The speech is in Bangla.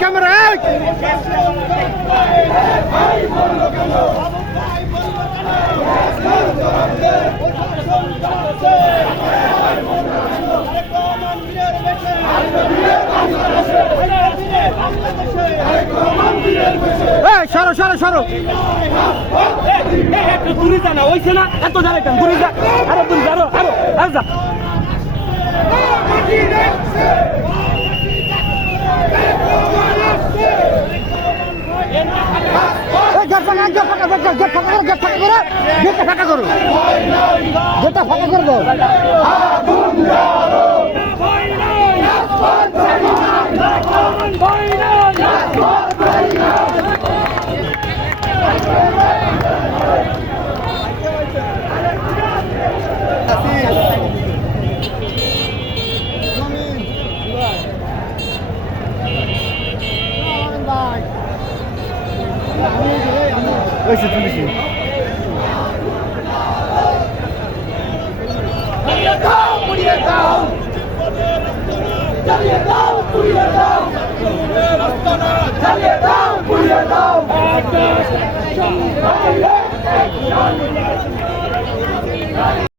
ক্যামেরা সরো সরো সরো দূরে যা না ওইছে না এত জায়গা কেন দূরে যা আরো দূরে যা আরো আরো যা ফাঁকা করো গেটটা ফাঁকা করে দাও